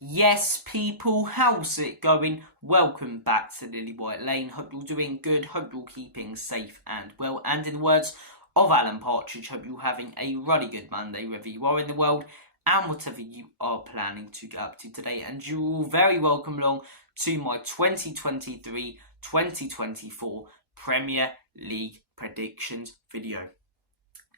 Yes, people, how's it going? Welcome back to Lily White Lane. Hope you're doing good. Hope you're keeping safe and well. And in the words of Alan Partridge, hope you're having a really good Monday, wherever you are in the world and whatever you are planning to get up to today. And you're all very welcome along to my 2023-2024 Premier League predictions video.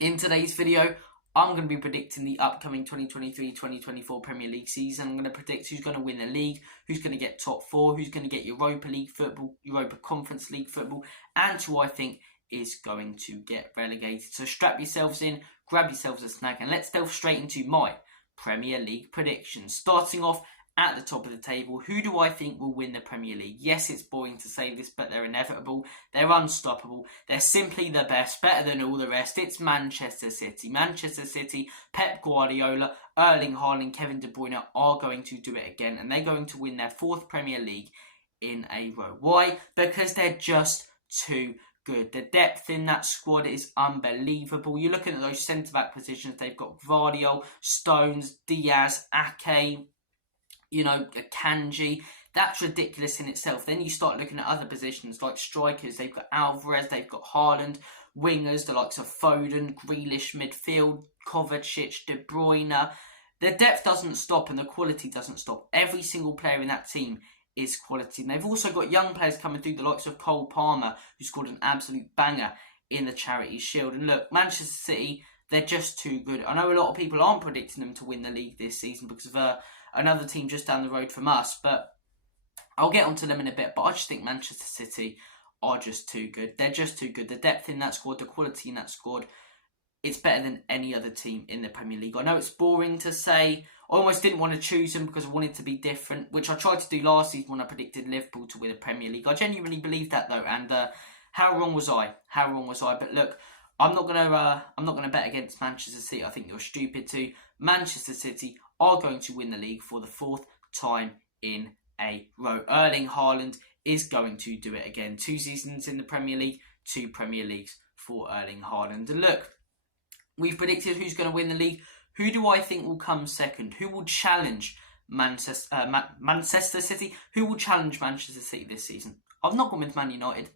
In today's video, I'm going to be predicting the upcoming 2023-2024 Premier League season. I'm going to predict who's going to win the league, who's going to get top four, who's going to get Europa League football, Europa Conference League football, and who I think is going to get relegated. So strap yourselves in, grab yourselves a snack, and let's delve straight into my Premier League predictions. Starting off at the top of the table, who do I think will win the Premier League? Yes, it's boring to say this, but they're inevitable. They're unstoppable. They're simply the best, better than all the rest. It's Manchester City. Manchester City, Pep Guardiola, Erling Haaland, Kevin De Bruyne are going to do it again, and they're going to win their fourth Premier League in a row. Why? Because they're just too good. The depth in that squad is unbelievable. You're looking at those centre-back positions. They've got Vardiol, Stones, Diaz, Ake, Akanji. That's ridiculous in itself. Then you start looking at other positions like strikers. They've got Alvarez, they've got Haaland, wingers, the likes of Foden, Grealish, midfield, Kovacic, De Bruyne. The depth doesn't stop and the quality doesn't stop. Every single player in that team is quality. And they've also got young players coming through, the likes of Cole Palmer, who scored an absolute banger in the Charity Shield. And look, Manchester City, they're just too good. I know a lot of people aren't predicting them to win the league this season because of another team just down the road from us, but I'll get onto them in a bit. But I just think Manchester City are just too good. They're just too good. The depth in that squad, the quality in that squad, it's better than any other team in the Premier League. I know it's boring to say. I almost didn't want to choose them because I wanted to be different, which I tried to do last season when I predicted Liverpool to win the Premier League. I genuinely believed that though, and how wrong was I? How wrong was I? But look, I'm not gonna bet against Manchester City. I think you're stupid too. Manchester City are going to win the league for the fourth time in a row. Erling Haaland is going to do it again. 2 seasons in the Premier League, 2 Premier Leagues for Erling Haaland. And look, we've predicted who's going to win the league. Who do I think will come second? Who will challenge Manchester City? Who will challenge Manchester City this season? I've not gone with Man United.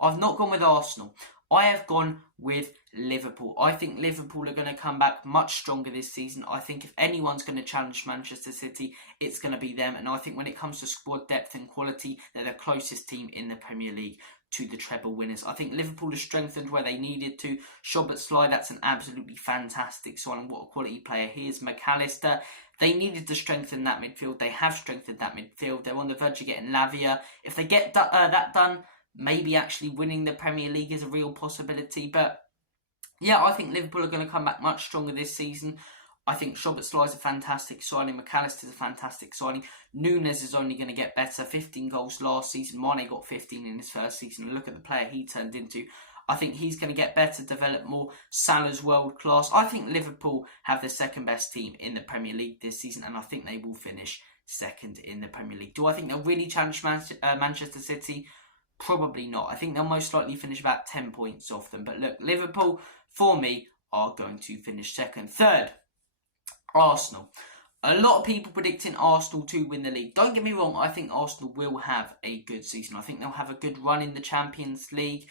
I've not gone with Arsenal. I have gone with Liverpool. I think Liverpool are going to come back much stronger this season. I think if anyone's going to challenge Manchester City, it's going to be them. And I think when it comes to squad depth and quality, they're the closest team in the Premier League to the treble winners. I think Liverpool has strengthened where they needed to. Szoboszlai, that's an absolutely fantastic signing. What a quality player he is. McAllister, they needed to strengthen that midfield. They have strengthened that midfield. They're on the verge of getting Lavia. If they get that done, maybe actually winning the Premier League is a real possibility. But yeah, I think Liverpool are going to come back much stronger this season. I think Szoboszlai is a fantastic signing. McAllister is a fantastic signing. Núñez is only going to get better. 15 goals last season. Mane got 15 in his first season. Look at the player he turned into. I think he's going to get better, develop more. Salah's world class. I think Liverpool have the second best team in the Premier League this season, and I think they will finish second in the Premier League. Do I think they'll really challenge Manchester City? Probably not. I think they'll most likely finish about 10 points off them. But look, Liverpool, for me, are going to finish second. Third, Arsenal. A lot of people predicting Arsenal to win the league. Don't get me wrong, I think Arsenal will have a good season. I think they'll have a good run in the Champions League.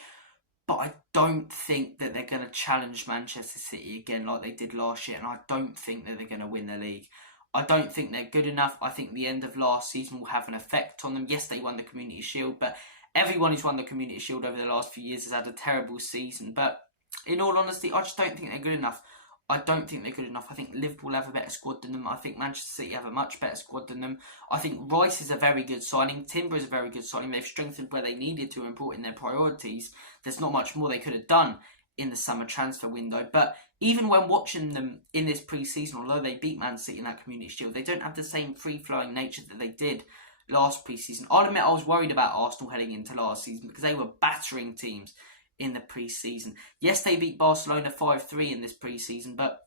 But I don't think that they're going to challenge Manchester City again like they did last year. And I don't think that they're going to win the league. I don't think they're good enough. I think the end of last season will have an effect on them. Yes, they won the Community Shield, but everyone who's won the Community Shield over the last few years has had a terrible season. But in all honesty, I just don't think they're good enough. I don't think they're good enough. I think Liverpool have a better squad than them. I think Manchester City have a much better squad than them. I think Rice is a very good signing. Timber is a very good signing. They've strengthened where they needed to and brought in their priorities. There's not much more they could have done in the summer transfer window. But even when watching them in this pre-season, although they beat Man City in that Community Shield, they don't have the same free-flowing nature that they did last pre-season. I'll admit I was worried about Arsenal heading into last season because they were battering teams in the pre-season. Yes, they beat Barcelona 5-3 in this pre-season, but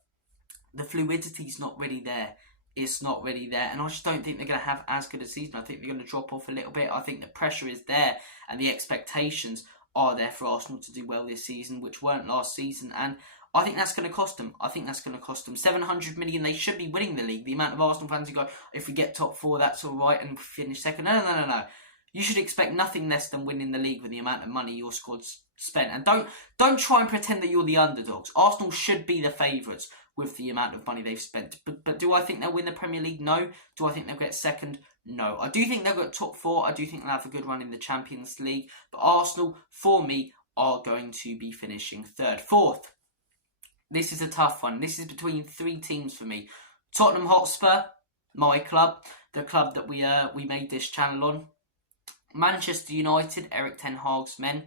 the fluidity's not really there. It's not really there, and I just don't think they're going to have as good a season. I think they're going to drop off a little bit. I think the pressure is there, and the expectations are there for Arsenal to do well this season, which weren't last season, and I think that's going to cost them. I think that's going to cost them 700 million. They should be winning the league. The amount of Arsenal fans who go, if we get top 4, that's all right, and finish second. No. You should expect nothing less than winning the league with the amount of money your squad's spent. And don't try and pretend that you're the underdogs. Arsenal should be the favourites with the amount of money they've spent. But do I think they'll win the Premier League? No. Do I think they'll get second? No. I do think they'll get top 4. I do think they'll have a good run in the Champions League. But Arsenal, for me, are going to be finishing third. Fourth. This is a tough one. This is between 3 teams for me. Tottenham Hotspur, my club, the club that we made this channel on. Manchester United, Eric Ten Hag's men.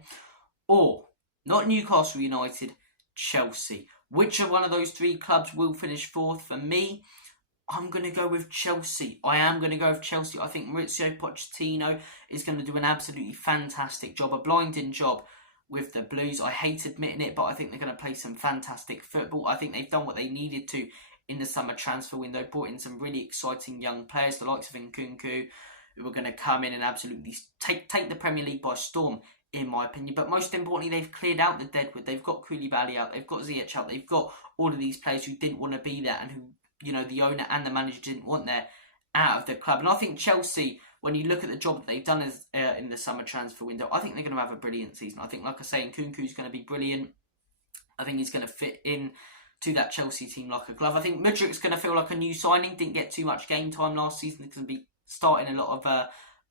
Or, not Newcastle United, Chelsea. Which of one of those 3 clubs will finish 4th? For me, I'm going to go with Chelsea. I am going to go with Chelsea. I think Mauricio Pochettino is going to do an absolutely fantastic job, a blinding job with the Blues. I hate admitting it, but I think they're going to play some fantastic football. I think they've done what they needed to in the summer transfer window, brought in some really exciting young players, the likes of Nkunku, who are going to come in and absolutely take the Premier League by storm, in my opinion. But most importantly, they've cleared out the deadwood. They've got Koulibaly out, they've got Ziyech out, they've got all of these players who didn't want to be there and who, you know, the owner and the manager didn't want there out of the club. And I think Chelsea, when you look at the job that they've done in the summer transfer window, I think they're going to have a brilliant season. I think, like I say, Nkunku's going to be brilliant. I think he's going to fit in to that Chelsea team like a glove. I think Mudryk's going to feel like a new signing. Didn't get too much game time last season. He's going to be starting a lot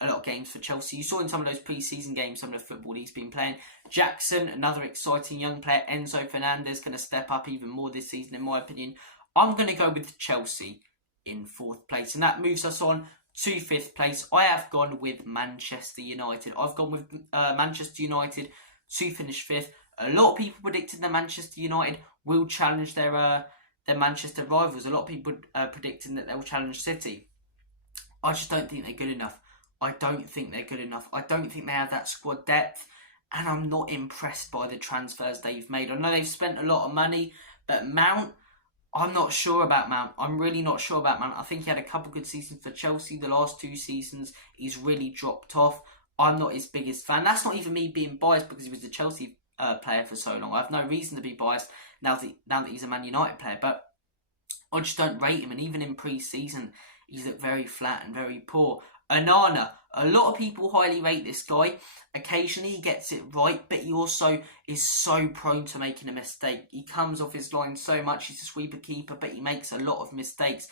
of games for Chelsea. You saw in some of those pre-season games some of the football he's been playing. Jackson, another exciting young player. Enzo Fernandez going to step up even more this season, in my opinion. I'm going to go with Chelsea in 4th place, and that moves us on to 5th place. I have gone with Manchester United. I've gone with Manchester United to finish 5th. A lot of people predicted that Manchester United will challenge their Manchester rivals. A lot of people predicting that they'll challenge City. I just don't think they're good enough. I don't think they're good enough. I don't think they have that squad depth, and I'm not impressed by the transfers they've made. I know they've spent a lot of money, but Mount, I'm not sure about Mount. I'm really not sure about Mount. I think he had a couple good seasons for Chelsea. The last 2 seasons, he's really dropped off. I'm not his biggest fan. That's not even me being biased because he was a Chelsea player for so long. I have no reason to be biased now that he's a Man United player, but I just don't rate him. And even in pre-season, he's looked very flat and very poor. Onana, a lot of people highly rate this guy. Occasionally he gets it right, but he also is so prone to making a mistake. He comes off his line so much. He's a sweeper keeper, but he makes a lot of mistakes.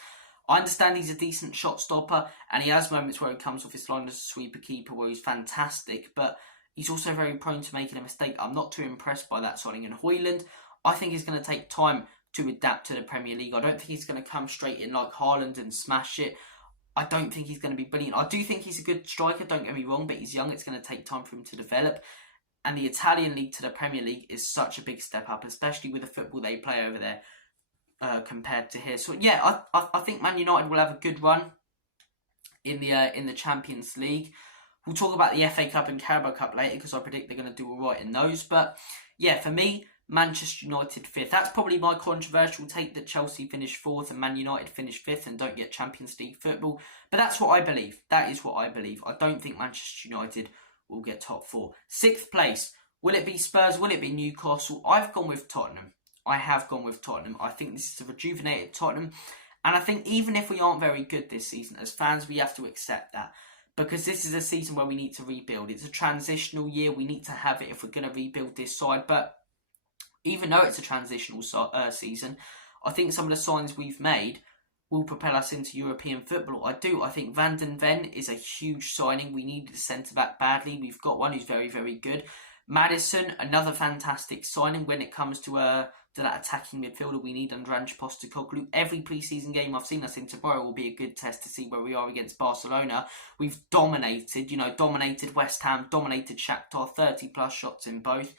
I understand he's a decent shot stopper, and he has moments where he comes off his line as a sweeper keeper where he's fantastic, but he's also very prone to making a mistake. I'm not too impressed by that signing. And Højlund, I think he's going to take time to adapt to the Premier League. I don't think he's going to come straight in like Haaland and smash it. I don't think he's going to be brilliant. I do think he's a good striker, don't get me wrong, but he's young. It's going to take time for him to develop. And the Italian league to the Premier League is such a big step up, especially with the football they play over there compared to here. So yeah, I think Man United will have a good run in the Champions League. We'll talk about the FA Cup and Carabao Cup later because I predict they're going to do all right in those. But yeah, for me, Manchester United 5th. That's probably my controversial take, that Chelsea finish 4th and Man United finish 5th and don't get Champions League football. But that's what I believe. That is what I believe. I don't think Manchester United will get top 4. 6th place. Will it be Spurs? Will it be Newcastle? I've gone with Tottenham. I have gone with Tottenham. I think this is a rejuvenated Tottenham. And I think even if we aren't very good this season, as fans, we have to accept that. Because this is a season where we need to rebuild. It's a transitional year. We need to have it if we're going to rebuild this side. But even though it's a transitional season, I think some of the signs we've made will propel us into European football. I do. I think Van den Ven is a huge signing. We needed a centre-back badly. We've got one who's very, very good. Maddison, another fantastic signing when it comes to that attacking midfielder we need under Ange Postecoglou. Every pre-season game I've seen us in tomorrow will be a good test to see where we are against Barcelona. We've dominated West Ham, dominated Shakhtar, 30-plus shots in both.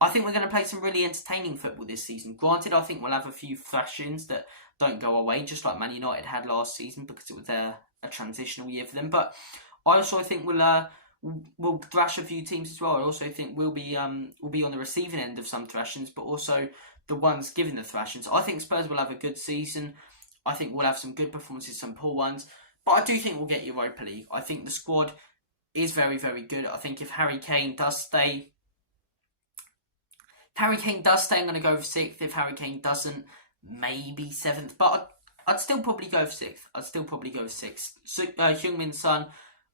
I think we're going to play some really entertaining football this season. Granted, I think we'll have a few thrashings that don't go away, just like Man United had last season, because it was a transitional year for them. But I also think we'll thrash a few teams as well. I also think we'll be on the receiving end of some thrashings, but also the ones giving the thrashings. I think Spurs will have a good season. I think we'll have some good performances, some poor ones. But I do think we'll get Europa League. I think the squad is very, very good. I think if Harry Kane does stay, If Harry Kane does stay, I'm going to go for 6th. If Harry Kane doesn't, maybe 7th. But I'd still probably go for 6th. So, Heung-min Son,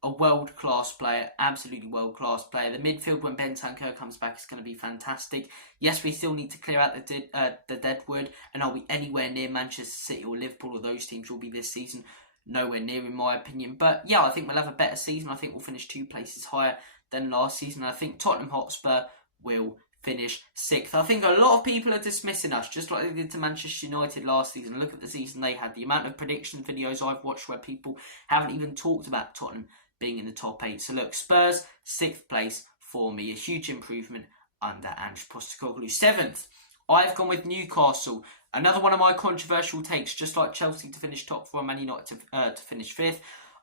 a world-class player, absolutely world-class player. The midfield, when Bentancur comes back, is going to be fantastic. Yes, we still need to clear out the deadwood. And are we anywhere near Manchester City or Liverpool, or those teams will be this season? Nowhere near, in my opinion. But yeah, I think we'll have a better season. I think we'll finish 2 places higher than last season. And I think Tottenham Hotspur will finish 6th. I think a lot of people are dismissing us, just like they did to Manchester United last season. Look at the season they had. The amount of prediction videos I've watched where people haven't even talked about Tottenham being in the top 8. So look, Spurs, 6th place for me. A huge improvement under Ange Postecoglou. 7th, I've gone with Newcastle. Another one of my controversial takes, just like Chelsea to finish top 4 and Man United to finish 5th.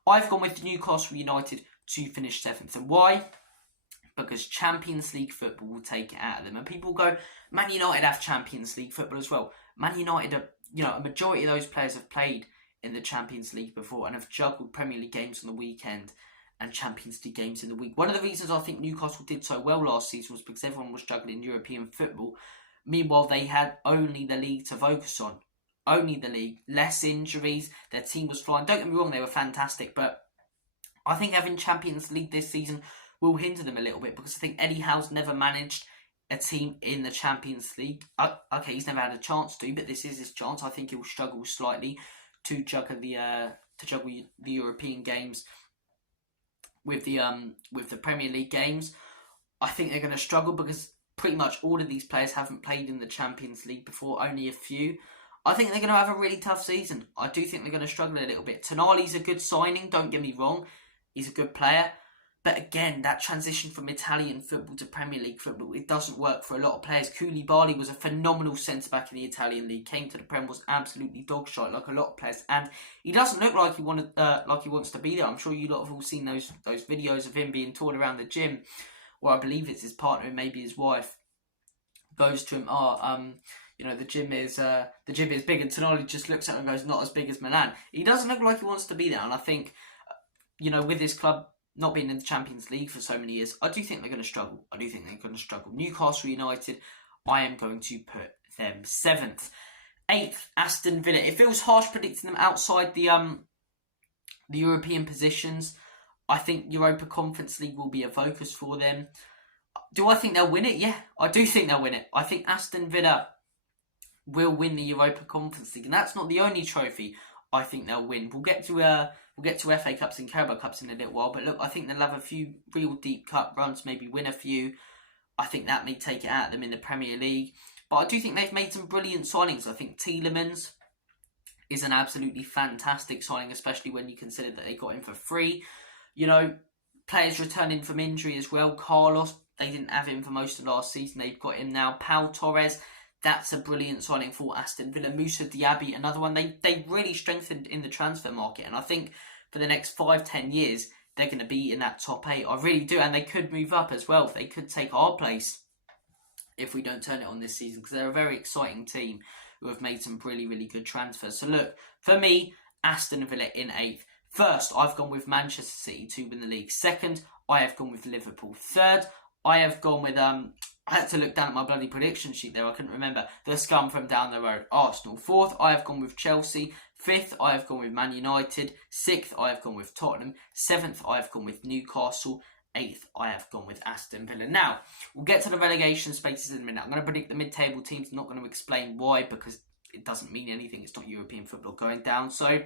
I've gone with Newcastle United to finish 7th. And why? Because Champions League football will take it out of them. And people go, Man United have Champions League football as well. Man United, a majority of those players have played in the Champions League before and have juggled Premier League games on the weekend and Champions League games in the week. One of the reasons I think Newcastle did so well last season was because everyone was juggling European football. Meanwhile, they had only the league to focus on. Only the league. Less injuries. Their team was flying. Don't get me wrong, they were fantastic. But I think having Champions League this season will hinder them a little bit, because I think Eddie Howe's never managed a team in the Champions League. Okay, he's never had a chance to, but this is his chance. I think he'll struggle slightly to juggle the European games with the Premier League games. I think they're going to struggle because pretty much all of these players haven't played in the Champions League before, only a few. I think they're going to have a really tough season. I do think they're going to struggle a little bit. Tonali's a good signing, don't get me wrong. He's a good player. But again, that transition from Italian football to Premier League football, it doesn't work for a lot of players. Koulibaly was a phenomenal centre-back in the Italian league, came to the Prem, was absolutely dog-shite like a lot of players, and he doesn't look like he wants to be there. I'm sure you lot have all seen those videos of him being toured around the gym, where I believe it's his partner and maybe his wife goes to him, the gym is big, and Tonali just looks at him and goes, not as big as Milan. He doesn't look like he wants to be there, and I think, with his club not being in the Champions League for so many years, I do think they're going to struggle. Newcastle United, I am going to put them 7th. 8th, Aston Villa. It feels harsh predicting them outside the European positions. I think Europa Conference League will be a focus for them. Do I think they'll win it? Yeah, I do think they'll win it. I think Aston Villa will win the Europa Conference League, and that's not the only trophy I think they'll win. We'll get to FA Cups and Carabao Cups in a little while, but look, I think they'll have a few real deep cup runs, maybe win a few. I think that may take it out of them in the Premier League. But I do think they've made some brilliant signings. I think Tielemans is an absolutely fantastic signing, especially when you consider that they got him for free. Players returning from injury as well. Carlos, they didn't have him for most of last season. They've got him now. Pau Torres, that's a brilliant signing for Aston Villa. Moussa Diaby, another one. They really strengthened in the transfer market. And I think for the next 5-10 years, they're going to be in that top 8. I really do. And they could move up as well. They could take our place if we don't turn it on this season. Because they're a very exciting team who have made some really, really good transfers. So look, for me, Aston Villa in 8th. First, I've gone with Manchester City to win the league. Second, I have gone with Liverpool. Third, I have gone with... I had to look down at my bloody prediction sheet there. I couldn't remember. The scum from down the road, Arsenal. Fourth, I have gone with Chelsea. Fifth, I have gone with Man United. Sixth, I have gone with Tottenham. Seventh, I have gone with Newcastle. Eighth, I have gone with Aston Villa. Now, we'll get to the relegation spaces in a minute. I'm going to predict the mid-table teams. I'm not going to explain why, because it doesn't mean anything. It's not European football going down. So,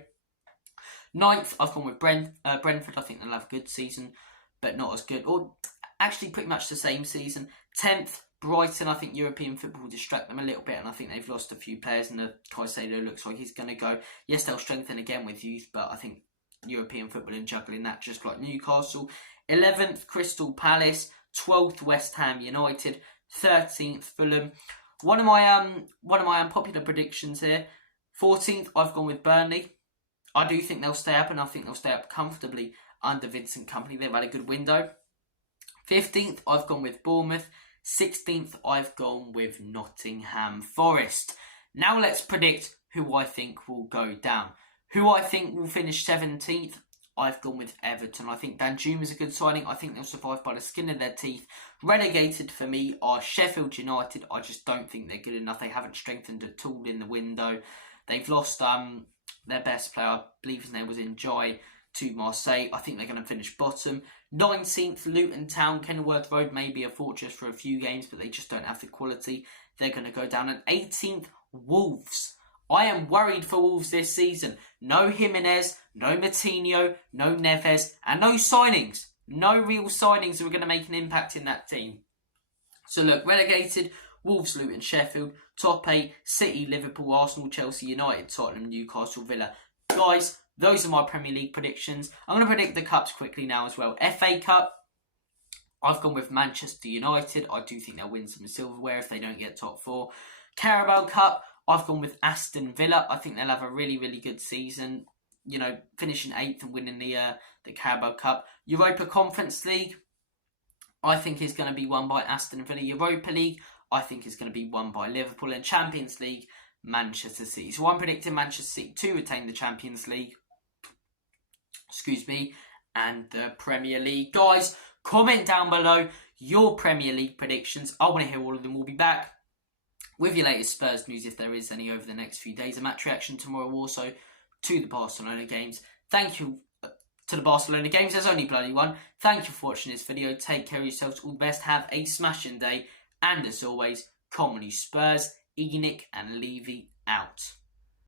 ninth, I've gone with Brentford. I think they'll have a good season, but not as good. Or actually pretty much the same season. 10th, Brighton. I think European football will distract them a little bit, and I think they've lost a few players, and the Caicedo looks like he's going to go. Yes, they'll strengthen again with youth, but I think European football and juggling that just like Newcastle. 11th, Crystal Palace. 12th, West Ham United. 13th, Fulham. One of my unpopular predictions here. 14th, I've gone with Burnley. I do think they'll stay up, and I think they'll stay up comfortably under Vincent Kompany. They've had a good window. 15th, I've gone with Bournemouth. 16th, I've gone with Nottingham Forest. Now let's predict who I think will go down. Who I think will finish 17th. I've gone with Everton. I think Danjuma's a good signing. I think they'll survive by the skin of their teeth. Relegated for me are Sheffield United. I just don't think they're good enough. They haven't strengthened at all in the window. They've lost their best player, I believe his name was Njai, to Marseille. I think they're going to finish bottom. 19th, Luton Town. Kenilworth Road may be a fortress for a few games, but they just don't have the quality. They're going to go down. And 18th, Wolves. I am worried for Wolves this season. No Jimenez, no Moutinho, no Neves, and no signings. No real signings that are going to make an impact in that team. So look, relegated, Wolves, Luton, Sheffield. Top 8, City, Liverpool, Arsenal, Chelsea, United, Tottenham, Newcastle, Villa. Guys, those are my Premier League predictions. I'm going to predict the cups quickly now as well. FA Cup, I've gone with Manchester United. I do think they'll win some silverware if they don't get top 4. Carabao Cup, I've gone with Aston Villa. I think they'll have a really, really good season. You know, finishing 8th and winning the Carabao Cup. Europa Conference League, I think is going to be won by Aston Villa. Europa League, I think is going to be won by Liverpool. And Champions League, Manchester City. So I'm predicting Manchester City to retain the Champions League. And the Premier League. Guys, comment down below your Premier League predictions. I want to hear all of them. We'll be back with your latest Spurs news, if there is any, over the next few days. A match reaction tomorrow also to the Barcelona games. Thank you to the Barcelona games. There's only bloody one. Thank you for watching this video. Take care of yourselves. All the best. Have a smashing day. And as always, commonly Spurs, Enoch and Levy out.